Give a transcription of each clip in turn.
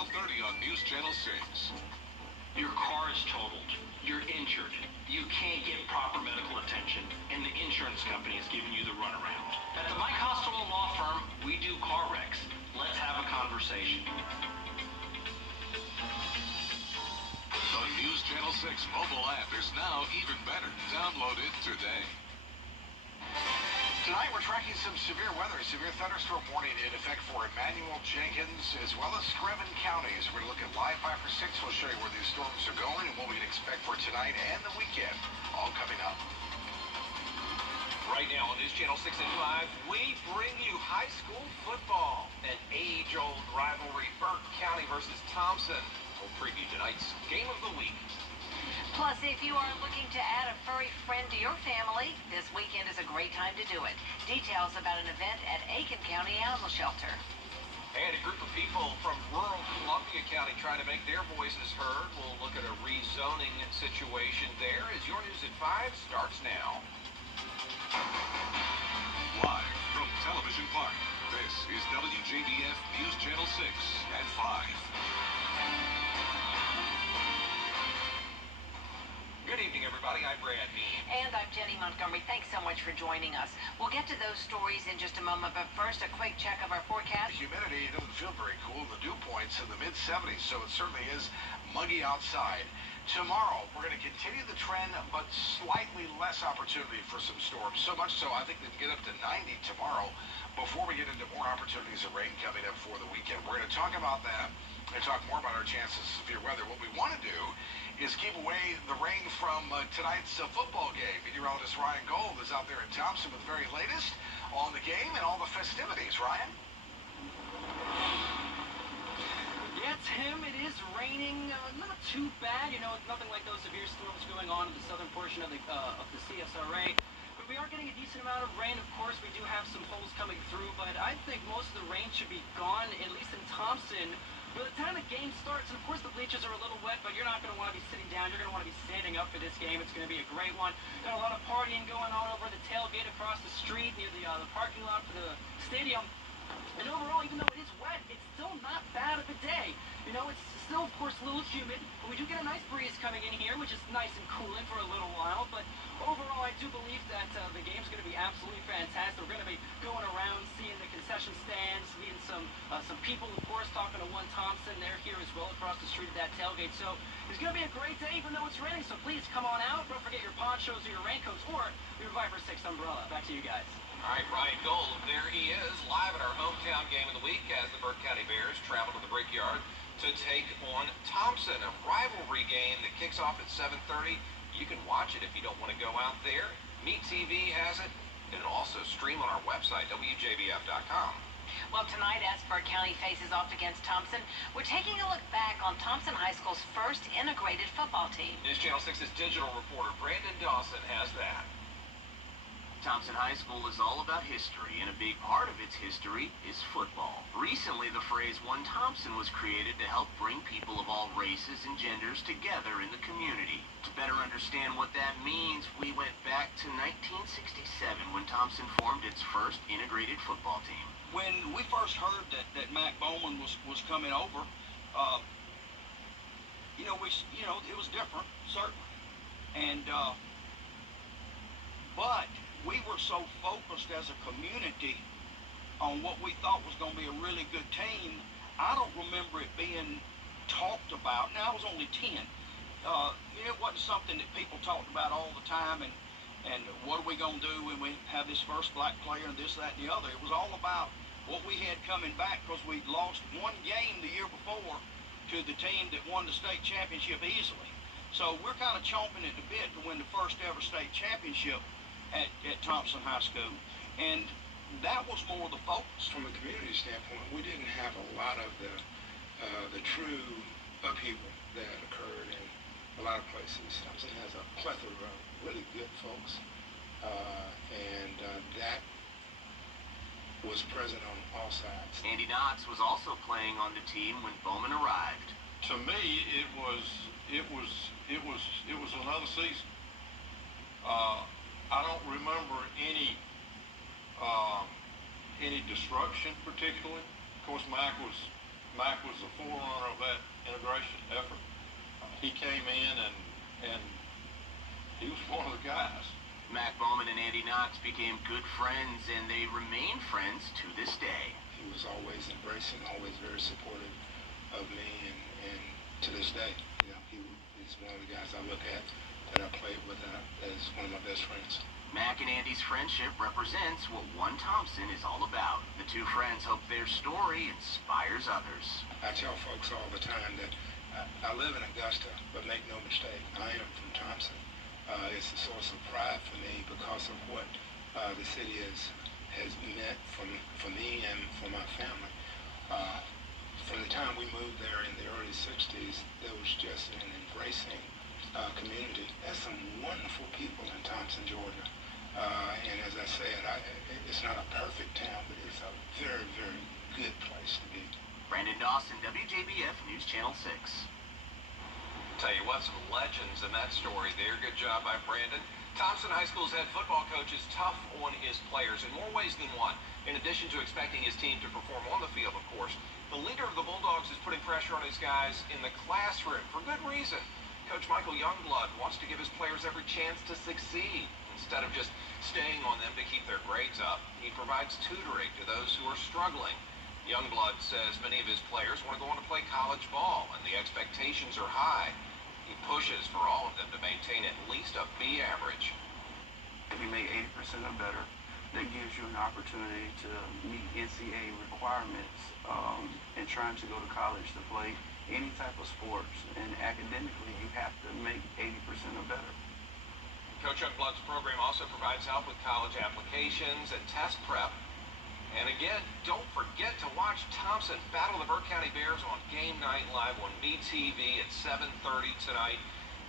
12:30 on News Channel 6. Your car is totaled. You're injured. You can't get proper medical attention, and the insurance company is giving you the runaround. At the Mike Hostel Law Firm, we do car wrecks. Let's have a conversation. The News Channel 6 mobile app is now even better. Download it today. Tonight we're tracking some severe weather. Severe thunderstorm warning in effect for Emmanuel, Jenkins, as well as Screven counties. We're going to look at Live 5 for 6. We'll show you where these storms are going and what we can expect for tonight and the weekend. All coming up. Right now on News Channel 6 and 5, we bring you high school football. An age-old rivalry, Burke County versus Thompson. We'll preview tonight's game of the week. Plus, if you are looking to add a furry friend to your family, this weekend is a great time to do it. Details about an event at Aiken County Animal Shelter. And a group of people from rural Columbia County trying to make their voices heard. We'll look at a rezoning situation there as your News at 5 starts now. Live from Television Park, this is WJBF News Channel 6 at 5. Good evening, everybody. I'm Brad Bean. And I'm Jenny Montgomery. Thanks so much for joining us. We'll get to those stories in just a moment, but first, a quick check of our forecast. Humidity doesn't feel very cool. The dew point's in the mid-70s, so it certainly is muggy outside. Tomorrow, we're going to continue the trend, but slightly less opportunity for some storms. So much so, I think they get up to 90 tomorrow before we get into more opportunities of rain coming up for the weekend. We're going to talk about that and talk more about our chances of severe weather. What we want to do is keep away the rain from tonight's football game. Meteorologist Ryan Gold is out there in Thompson with the very latest on the game and all the festivities. Ryan? Yeah, Tim, it is raining. Not too bad. You know, it's nothing like those severe storms going on in the southern portion of the CSRA. But we are getting a decent amount of rain. Of course, we do have some holes coming through, but I think most of the rain should be gone, at least in Thompson, by the time the game starts. And of course, the bleachers are a little wet, but you're not going to want to be sitting down. You're going to want to be standing up for this game. It's going to be a great one. Got a lot of partying going on over the tailgate across the street near the parking lot for the stadium. And overall, even though it is wet, it's still not bad of a day. You know, it's still, of course, a little humid, but we do get a nice breeze coming in here, which is nice and cooling for a little while. But overall, I do believe that the game's going to be absolutely fantastic. We're going to be going around, seeing the concession stands, meeting some people, of course, talking to one Thompson. They're here as well across the street at that tailgate. So it's going to be a great day, even though it's raining. So please come on out. Don't forget your ponchos or your raincoats or your Viper 6 umbrella. Back to you guys. All right, Ryan Gold, there he is, live at our hometown game of the week as the Burke County Bears travel to the Brickyard to take on Thompson, a rivalry game that kicks off at 7:30. You can watch it if you don't want to go out there. Meet TV has it, and it'll also stream on our website, WJBF.com. Well, tonight, as Burke County faces off against Thompson, we're taking a look back on Thompson High School's first integrated football team. News Channel 6's digital reporter Brandon Dawson has that. Thompson High School is all about history, and a big part of its history is football. Recently, the phrase One Thompson was created to help bring people of all races and genders together in the community. To better understand what that means, we went back to 1967 when Thompson formed its first integrated football team. When we first heard that Mac Bowman was coming over, it was different, certainly, and but we were so focused as a community on what we thought was going to be a really good team. I don't remember it being talked about. Now, I was only 10. It wasn't something that people talked about all the time, and what are we going to do when we have this first black player and this, that, and the other. It was all about what we had coming back because we'd lost one game the year before to the team that won the state championship easily. So we're kind of chomping at the bit to win the first ever state championship at Thompson High School, and that was more the focus. From a community standpoint, we didn't have a lot of the true upheaval that occurred in a lot of places. Thompson has a plethora of really good folks, and that was present on all sides. Andy Knox was also playing on the team when Bowman arrived. To me, it was another season. I don't remember any destruction particularly. Of course, Mac was a forerunner of he came in and he was one of the guys. Mac Bowman and Andy Knox became good friends, and they remain friends to this day. He was always embracing, always very supportive of me, and to this day, you know, he's one of the guys I look at that I played with as one of my best friends. Mac and Andy's friendship represents what One Thompson is all about. The two friends hope their story inspires others. I tell folks all the time that I live in Augusta, but make no mistake, I am from Thompson. It's a source of pride for me because of what the city has meant for me and for my family. From the time we moved there in the early 60s, there was just an embracing community. There's some wonderful people in Thompson, Georgia. And as I said, it's not a perfect town, but it's a very, very good place to be. Brandon Dawson, WJBF News Channel 6. Tell you what, some legends in that story there. Good job by Brandon. Thompson High School's head football coach is tough on his players in more ways than one. In addition to expecting his team to perform on the field, of course, the leader of the Bulldogs is putting pressure on his guys in the classroom for good reason. Coach Michael Youngblood wants to give his players every chance to succeed instead of just staying on them to keep their grades up. He provides tutoring to those who are struggling. Youngblood says many of his players want to go on to play college ball, and the expectations are high. He pushes for all of them to maintain at least a B average. If you make 80% or better, that gives you an opportunity to meet NCAA requirements in trying to go to college to play any type of sports. And academically, you have to make 80% or better. Coach Youngblood's program also provides help with college applications and test prep. And again, don't forget to watch Thompson battle the Burke County Bears on Game Night Live on MeTV at 7:30 tonight.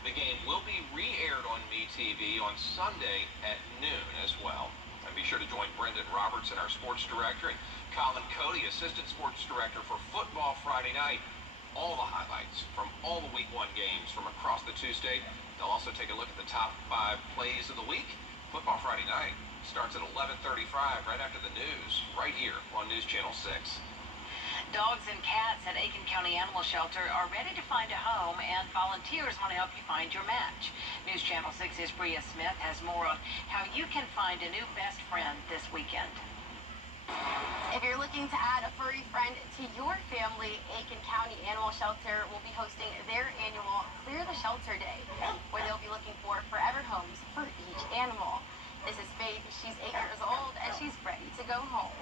The game will be re-aired on MeTV on Sunday at noon as well. And be sure to join Brendan Robertson, our sports director, and Colin Cody, assistant sports director for Football Friday night. All the highlights from all the Week 1 games from across the two-state. They'll also take a look at the top 5 plays of the week. Football Friday night starts at 11:35 right after the news, right here on News Channel 6. Dogs and cats at Aiken County Animal Shelter are ready to find a home, and volunteers want to help you find your match. News Channel 6's Bria Smith has more on how you can find a new best friend this weekend. If you're looking to add a furry friend to your family, Aiken County Animal Shelter will be hosting their annual Clear the Shelter Day, where they'll be looking for forever homes for each animal. This is Faith. She's 8 years old, and she's ready to go home.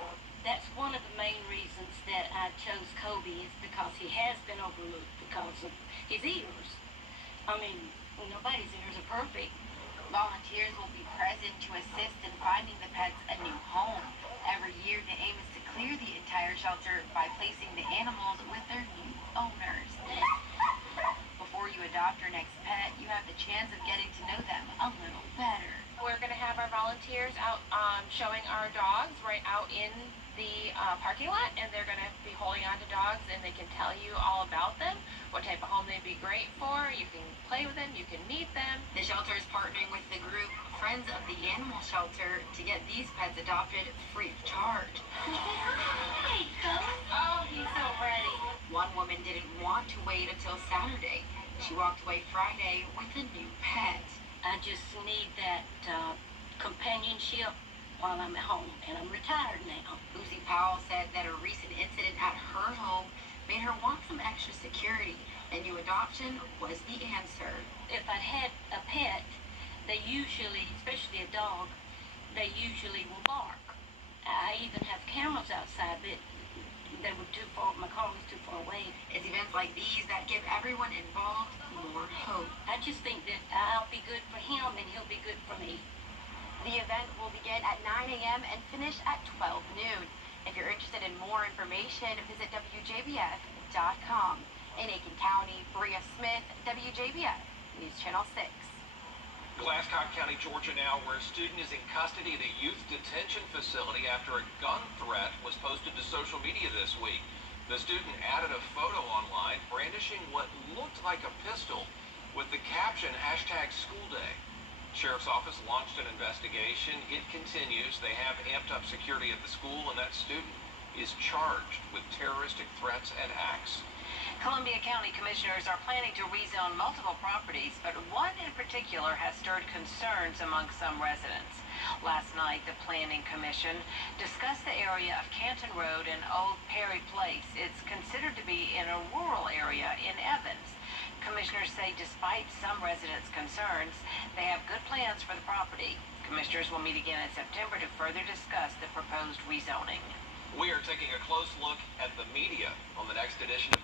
That's one of the main reasons that I chose Kobe, is because he has been overlooked because of his ears. I mean, nobody's ears are perfect. Volunteers will be present to assist in finding the pets a new home. Every year, the aim is to clear the entire shelter by placing the animals with their new owners. Before you adopt your next pet, you have the chance of getting to know them a little better. We're going to have our volunteers out showing our dogs right out in the parking lot, and they're going to be holding on to dogs, and they can tell you all about them, what type of home they'd be great for. You can play with them, you can meet them. The shelter is partnering with the group Friends of the Animal Shelter to get these pets adopted free of charge. Hey, Kobe. Oh, he's so ready. One woman didn't want to wait until Saturday. She walked away Friday with a new pet. I just need that companionship while I'm at home, and I'm retired now. Lucy Powell said that a recent incident at her home made her want some extra security, and new adoption was the answer. If I had a pet, they usually, especially a dog, they usually will bark. I even have cameras outside, but they were too far, my car was too far away. It's events like these that give everyone involved more hope. I just think that I'll be good for him and he'll be good for me. The event will begin at 9 a.m. and finish at 12 noon. If you're interested in more information, visit WJBF.com. In Aiken County, Bria Smith, WJBF, News Channel 6. Glasscock County, Georgia now, where a student is in custody at a youth detention facility after a gun threat was posted to social media this week. The student added a photo online brandishing what looked like a pistol with the caption #SchoolDay. Sheriff's Office launched an investigation. It continues. They have amped up security at the school, and that student is charged with terroristic threats and acts. Columbia County commissioners are planning to rezone multiple properties, but one in particular has stirred concerns among some residents. Last night, the Planning Commission discussed the area of Canton Road and Old Perry Place. It's considered to be in a rural area in Evans. Commissioners say despite some residents' concerns, they have good plans for the property. Commissioners will meet again in September to further discuss the proposed rezoning. We are taking a close look at the media on the next edition of